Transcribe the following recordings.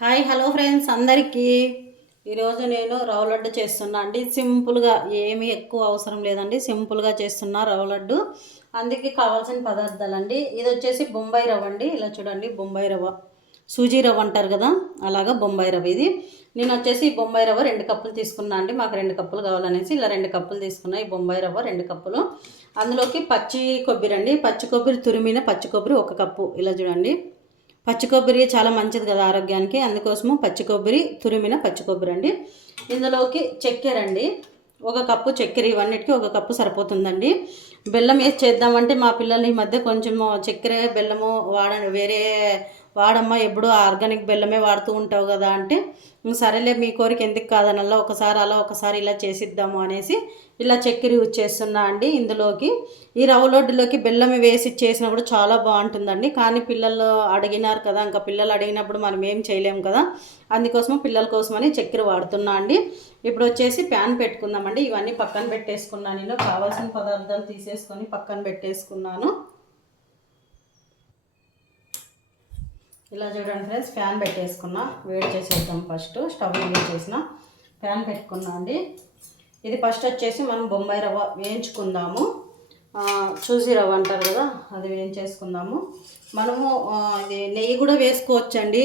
Hi hello friends అందరికీ. ఈరోజు నేను రవ్వ లడ్డు చేస్తున్నా అండి. సింపుల్గా ఏమీ ఎక్కువ అవసరం లేదండి. సింపుల్గా చేస్తున్నా రవ్వ లడ్డు. అందుకే కావాల్సిన పదార్థాలు అండి ఇది వచ్చేసి బొంబాయి రవ్వ అండి. ఇలా చూడండి బొంబాయి రవ్వ. సూజీ రవ్వ అంటారు కదా అలాగా బొంబాయి రవ్వ ఇది. నేను వచ్చేసి బొంబాయి రవ్వ రెండు కప్పులు తీసుకున్నా అండి. మాకు రెండు కప్పులు కావాలనేసి ఇలా రెండు కప్పులు తీసుకున్నా. ఈ బొంబాయి రవ్వ రెండు కప్పులు. అందులోకి పచ్చి కొబ్బరి అండి. పచ్చి కొబ్బరి తురిమిన పచ్చి కొబ్బరి ఒక కప్పు. ఇలా చూడండి. పచ్చి కొబ్బరి చాలా మంచిది కదా ఆరోగ్యానికి. అందుకోసము పచ్చి కొబ్బరి తురిమిన పచ్చి కొబ్బరి అండి. ఇందులోకి చక్కెర అండి. ఒక కప్పు చక్కెర ఇవన్నిటికీ ఒక కప్పు సరిపోతుందండి. బెల్లం వేసి చేద్దామంటే మా పిల్లలు ఈ మధ్య కొంచెం చక్కెర బెల్లము వాడ వేరే వాడమ్మా ఎప్పుడు ఆర్గానిక్ బెల్లమే వాడుతూ ఉంటావు కదా అంటే సరేలే మీ కోరిక ఎందుకు కాదనల్లా ఒకసారి అలా ఒకసారి ఇలా చేసిద్దాము అనేసి ఇలా చక్కెర యూజ్ చేస్తున్నా అండి ఇందులోకి. ఈ రవ్వ లడ్డులోకి బెల్లం వేసి చేసినా కూడా చాలా బాగుంటుందండి. కానీ పిల్లలు అడిగినారు కదా ఇంకా పిల్లలు అడిగినప్పుడు మనం ఏం చేయలేము కదా అందుకోసం పిల్లల కోసమని చక్కెర వాడుతున్నా అండి. ఇప్పుడు వచ్చేసి ప్యాన్ పెట్టుకుందామండి. ఇవన్నీ పక్కన పెట్టేసుకున్నాను నేను. కావాల్సిన పదార్థాలు తీసేసుకొని పక్కన పెట్టేసుకున్నాను. ఇలా చూడండి ఫ్రెండ్స్ ఫ్యాన్ పెట్టేసుకున్నా. వేడి చేసేద్దాం ఫస్ట్. స్టవ్ వేడి చేసిన. ఫ్యాన్ పెట్టుకున్నా అండి. ఇది ఫస్ట్ వచ్చేసి మనం బొంబాయి రవ్వ వేయించుకుందాము. చూసి రవ్వ అంటారు కదా అది వేయించేసుకుందాము. మనము ఇది నెయ్యి కూడా వేసుకోవచ్చండి.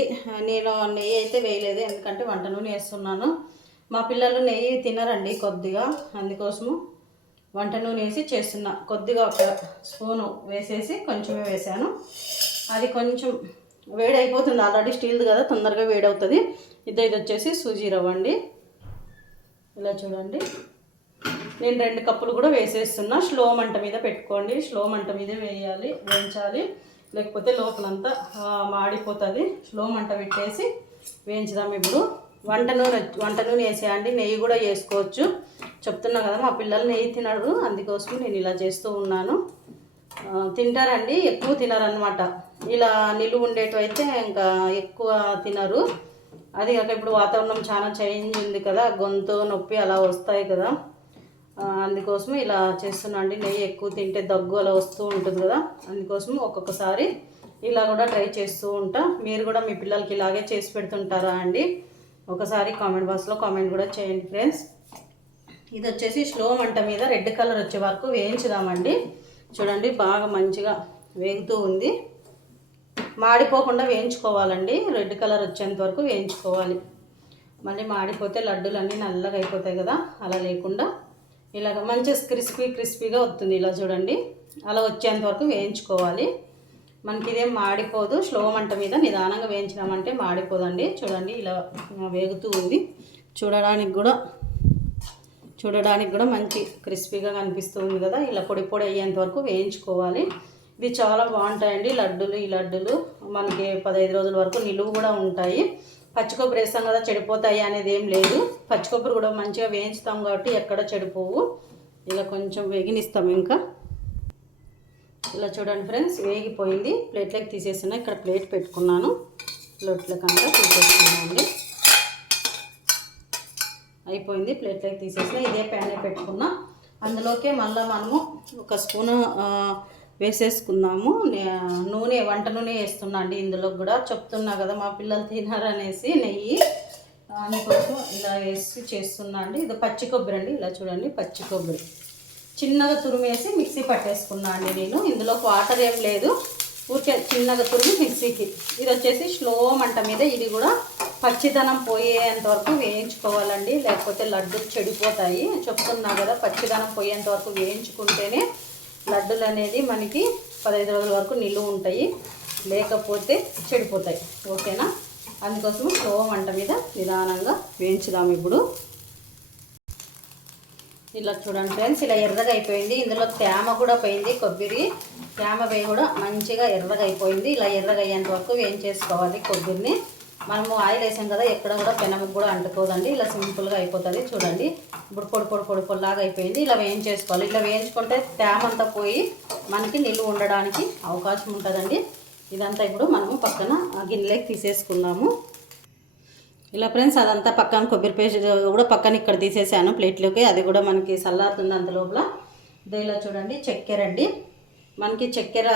నేను నెయ్యి అయితే వేయలేదు ఎందుకంటే వంట నూనె వేస్తున్నాను. మా పిల్లలు నెయ్యి తినరండి కొద్దిగా. అందుకోసము వంట నూనె వేసి చేస్తున్నా. కొద్దిగా ఒక స్పూను వేసేసి కొంచెమే వేసాను. అది కొంచెం వేడైపోతుంది ఆల్రెడీ స్టీల్ది కదా తొందరగా వేడవుతుంది. ఇది ఇది వచ్చేసి సూజీ రవ్వ అండి. ఇలా చూడండి. నేను రెండు కప్పులు కూడా వేసేస్తున్నా. స్లో మంట మీద పెట్టుకోండి. స్లో మంట మీదే వేయాలి వేయించాలి. లేకపోతే లోపలంతా మాడిపోతుంది. స్లో మంట పెట్టేసి వేయించుదాం ఇప్పుడు. వంట నూనె వంట నూనె వేసేయండి నెయ్యి కూడా వేసుకోవచ్చు. చెప్తున్నా కదా మా పిల్లలు నెయ్యి తినరు. అందుకోసం నేను ఇలా చేస్తూ ఉన్నాను. తింటారండి. ఎక్కువ తినరనమాట ఇలా నిలువ ఉండేటైతే ఇంకా ఎక్కువ తినరు. అది కాక ఇప్పుడు వాతావరణం చాలా చేంజ్ ఉంది కదా గొంతు నొప్పి అలా వస్తాయి కదా. అందుకోసం ఇలా చేస్తున్నా అండి. నెయ్యి ఎక్కువ తింటే దగ్గు అలా వస్తూ ఉంటుంది కదా. అందుకోసం ఒక్కొక్కసారి ఇలా కూడా ట్రై చేస్తూ ఉంటా. మీరు కూడా మీ పిల్లలకి ఇలాగే చేసి పెడుతుంటారా అండి? ఒకసారి కామెంట్ బాక్స్లో కామెంట్ కూడా చేయండి ఫ్రెండ్స్. ఇది వచ్చేసి స్లో మంట మీద రెడ్ కలర్ వచ్చే వరకు వేయించుదామండి. చూడండి బాగా మంచిగా వేగుతూ ఉంది. మాడిపోకుండా వేయించుకోవాలండి. రెడ్ కలర్ వచ్చేంత వరకు వేయించుకోవాలి. మళ్ళీ మాడిపోతే లడ్డూలు అన్నీ నల్లగా అయిపోతాయి కదా అలా లేకుండా ఇలాగ మంచి క్రిస్పీ క్రిస్పీగా వస్తుంది ఇలా చూడండి. అలా వచ్చేంత వరకు వేయించుకోవాలి. మనకి ఇదేం మాడిపోదు. స్లో మంట మీద నిదానంగా వేయించినామంటే మాడిపోదండి. చూడండి ఇలా వేగుతూ ఉంది. చూడడానికి కూడా చూడడానికి కూడా మంచి క్రిస్పీగా కనిపిస్తుంది కదా. ఇలా పొడి పొడి అయ్యేంత వరకు వేయించుకోవాలి. ఇవి చాలా బాగుంటాయండి లడ్డులు ఈ లడ్డులు. మనకి పదహైదు రోజుల వరకు నిలువ కూడా ఉంటాయి. పచ్చి కొబ్బరి వేస్తాం కదా చెడిపోతాయి అనేది ఏం లేదు. పచ్చి కొబ్బరి కూడా మంచిగా వేయించుతాం కాబట్టి ఎక్కడ చెడిపోవు. ఇలా కొంచెం వేగినిస్తాం ఇంకా. ఇలా చూడండి ఫ్రెండ్స్ వేగిపోయింది. ప్లేట్లోకి తీసేస్తున్నా ఇక్కడ ప్లేట్ పెట్టుకున్నాను. ప్లేట్లోకి అంతా తీసేసుకున్నానండి అయిపోయింది ప్లేట్లోకి తీసేసిన ఇదే ప్యానే పెట్టుకున్నా. అందులోకే మళ్ళీ మనము ఒక స్పూను వేసేసుకుందాము. నూనె వంట నూనె వేస్తున్నా అండి ఇందులో కూడా. చెప్తున్నా కదా మా పిల్లలు తినారనేసి నెయ్యి. దానికోసం ఇలా వేసి చేస్తున్నా అండి. ఇది పచ్చి కొబ్బరి అండి. ఇలా చూడండి పచ్చి కొబ్బరి. చిన్నగా తురిమేసి మిక్సీ పట్టేసుకున్నా అండి నేను. ఇందులో వాటర్ ఏం లేదు. ఊరికే చిన్నగా తురిమి మిక్సీకి. ఇది వచ్చేసి స్లో మంట మీద ఇది కూడా పచ్చిదనం పోయేంత వరకు వేయించుకోవాలండి. లేకపోతే లడ్డు చెడిపోతాయి. చెప్తున్నా కదా పచ్చిదనం పోయేంత వరకు వేయించుకుంటేనే లడ్డూలు అనేది మనకి పదహైదు రోజుల వరకు నిలువ ఉంటాయి. లేకపోతే చెడిపోతాయి. ఓకేనా? అందుకోసం స్లో మంట మీద నిదానంగా వేయించుదాం ఇప్పుడు. ఇలా చూడండి ఫ్రెండ్స్ ఇలా ఎర్రగా అయిపోయింది. ఇందులో తేమ కూడా పోయింది కొబ్బరి. తేమ వేయి కూడా మంచిగా ఎర్రగా అయిపోయింది. ఇలా ఎర్రగా అయ్యేంత వరకు వేయించేసుకోవాలి కొబ్బరిని. మనము ఆయిల్ వేసాం కదా ఎక్కడ కూడా పెనముకు కూడా అంటుకోదండి. ఇలా సింపుల్గా అయిపోతుంది. చూడండి. ఇప్పుడు పొడి పొడి పొడి పొడిలాగా అయిపోయింది. ఇలా వేయించేసుకోవాలి. ఇలా వేయించుకుంటే తేమ అంతా పోయి మనకి నిలువ ఉండడానికి అవకాశం ఉంటుందండి. ఇదంతా ఇప్పుడు మనము పక్కన ఆ గిన్నెలోకి తీసేసుకుందాము. ఇలా ఫ్రెండ్స్ అదంతా పక్కన కొబ్బరి పేస్ట్ కూడా పక్కన ఇక్కడ తీసేసాను ప్లేట్లోకి. అది కూడా మనకి చల్లారుతుంది అంత లోపల. ఇలా చూడండి చక్కెర అండి. మనకి చక్కెర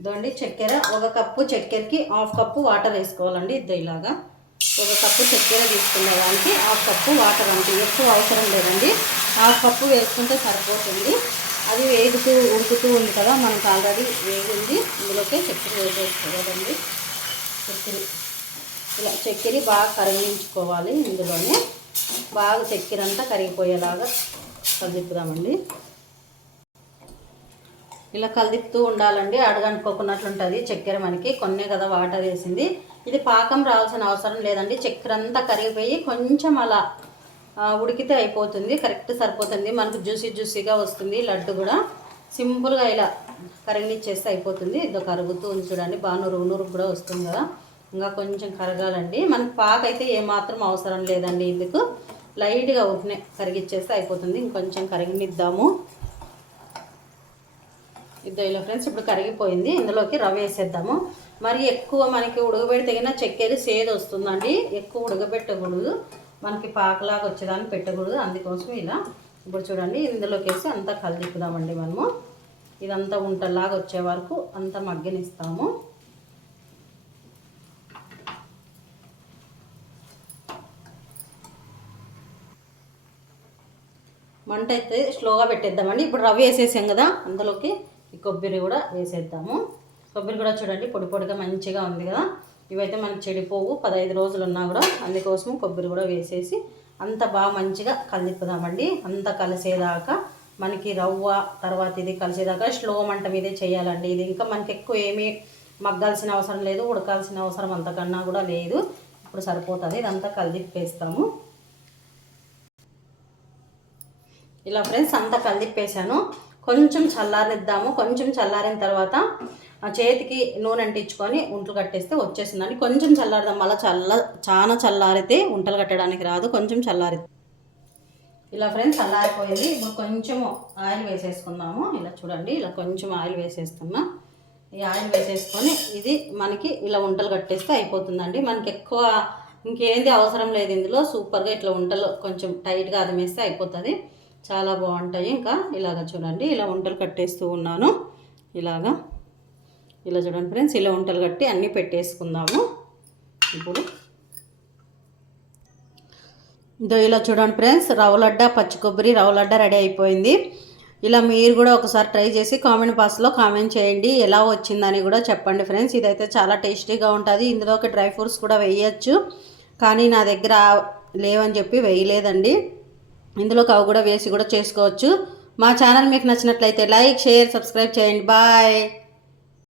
ఇదండి చక్కెర ఒక కప్పు చక్కెరకి హాఫ్ కప్పు వాటర్ వేసుకోవాలండి ఇద్దో ఇలాగా ఒక కప్పు చక్కెర తీసుకునే దానికి హాఫ్ కప్పు వాటర్ అంటే ఎక్కువ అవసరం లేదండి. హాఫ్ కప్పు వేసుకుంటే సరిపోతుంది. అది వేగుతూ ఉడుకుతూ ఉంది కదా మనకు ఆల్రెడీ వేగింది. ఇందులోకి చక్కెర వేసేసుకోవాలండి. చక్కెర ఇలా చక్కెర బాగా కరిగించుకోవాలి ఇందులోనే. బాగా చక్కెర అంతా కరిగిపోయేలాగా కలుపుదామండి. ఇలా కలిదిపుతూ ఉండాలండి అడగనుకోకున్నట్లు ఉంటుంది చక్కెర మనకి కొన్నే కదా వాటర్ వేసింది. ఇది పాకం రావాల్సిన అవసరం లేదండి. చక్కెర అంతా కరిగిపోయి కొంచెం అలా ఉడికితే అయిపోతుంది. కరెక్ట్ సరిపోతుంది. మనకు జ్యూసీ జ్యూసీగా వస్తుంది లడ్డు కూడా. సింపుల్గా ఇలా కరిగినిచ్చేస్తే అయిపోతుంది. ఇదో కరుగుతూ ఉంది చూడండి. బాగా నూరు నూరు కూడా వస్తుంది కదా. ఇంకా కొంచెం కరగాలండి. మనకు పాక అయితే ఏమాత్రం అవసరం లేదండి. ఇందుకు లైట్గా ఉప్నే కరిగిచ్చేస్తే అయిపోతుంది. ఇంకొంచెం కరిగినిద్దాము. ఇద్దరు ఫ్రెండ్స్ ఇప్పుడు కరిగిపోయింది. ఇందులోకి రవ వేసేద్దాము. మరి ఎక్కువ మనకి ఉడకబెడితేగిన చక్కెర సేదు వస్తుందండి. ఎక్కువ ఉడకబెట్టకూడదు. మనకి పాకలాగా వచ్చేదాన్ని పెట్టకూడదు. అందుకోసం ఇలా ఇప్పుడు చూడండి ఇందులోకి వేసి అంతా కలిదిప్పుదామండి మనము. ఇదంతా ఉంటలాగా వచ్చే వరకు అంతా మగ్గనిస్తాము. మంట అయితే స్లోగా పెట్టేద్దామండి. ఇప్పుడు రవ్వ వేసేసాం కదా అందులోకి ఈ కొబ్బరి కూడా వేసేద్దాము. కొబ్బరి కూడా చూడండి పొడి పొడిగా మంచిగా ఉంది కదా. ఇవైతే మనకి చెడిపోవు పదహైదు రోజులు ఉన్నా కూడా అందుకోసం కొబ్బరి కూడా వేసేసి అంత బాగా మంచిగా కలిపుదామండి. అంత కలిసేదాకా మనకి రవ్వ తర్వాత ఇది కలిసేదాకా స్లో మంట మీదే చేయాలండి. ఇది ఇంకా మనకి ఎక్కువ ఏమీ మగ్గాల్సిన అవసరం లేదు ఉడకాల్సిన అవసరం అంతకన్నా కూడా లేదు. ఇప్పుడు సరిపోతుంది. ఇదంతా కలిదిప్పేస్తాము ఇలా ఫ్రెండ్స్ అంతా కలిదిప్పేసాను కొంచెం చల్లారిద్దాము. కొంచెం చల్లారిన తర్వాత ఆ చేతికి నూనె అంటించుకొని ఉంటలు కట్టేస్తే వచ్చేసిందండి. కొంచెం చల్లారదాం మళ్ళీ చల్ల చాలా చల్లారితే ఉంటలు కట్టడానికి రాదు. కొంచెం చల్లారి ఇలా ఫ్రెండ్స్ చల్లారిపోయింది. ఇప్పుడు కొంచెం ఆయిల్ వేసేసుకుందాము. ఇలా చూడండి ఇలా కొంచెం ఆయిల్ వేసేస్తున్నా. ఈ ఆయిల్ వేసేసుకొని ఇది మనకి ఇలా ఉంటలు కట్టేస్తే అయిపోతుందండి. మనకి ఎక్కువ ఇంకేంది అవసరం లేదు. ఇందులో సూపర్గా ఇట్లా ఉంటలు కొంచెం టైట్గా అదిమేస్తే అయిపోతుంది. చాలా బాగుంటాయి. ఇంకా ఇలాగ చూడండి ఇలా వంటలు కట్టేస్తూ ఉన్నాను. ఇలాగా ఇలా చూడండి ఫ్రెండ్స్ ఇలా వంటలు కట్టి అన్నీ పెట్టేసుకుందాము. ఇప్పుడు ఇదో ఇలా చూడండి ఫ్రెండ్స్ రవ్వలడ్డ పచ్చి కొబ్బరి రవ్వలడ్డ రెడీ అయిపోయింది. ఇలా మీరు కూడా ఒకసారి ట్రై చేసి కామెంట్ బాక్స్లో కామెంట్ చేయండి. ఎలా వచ్చిందని కూడా చెప్పండి ఫ్రెండ్స్. ఇదైతే చాలా టేస్టీగా ఉంటుంది. ఇందులోకి డ్రై ఫ్రూట్స్ కూడా వేయచ్చు. కానీ నా దగ్గర లేవని చెప్పి వేయలేదండి. ఇందులోకి అవి కూడా వేసి కూడా చేసుకోవచ్చు. మా ఛానల్ మీకు నచ్చినట్లయితే లైక్ షేర్ సబ్స్క్రైబ్ చేయండి. బాయ్.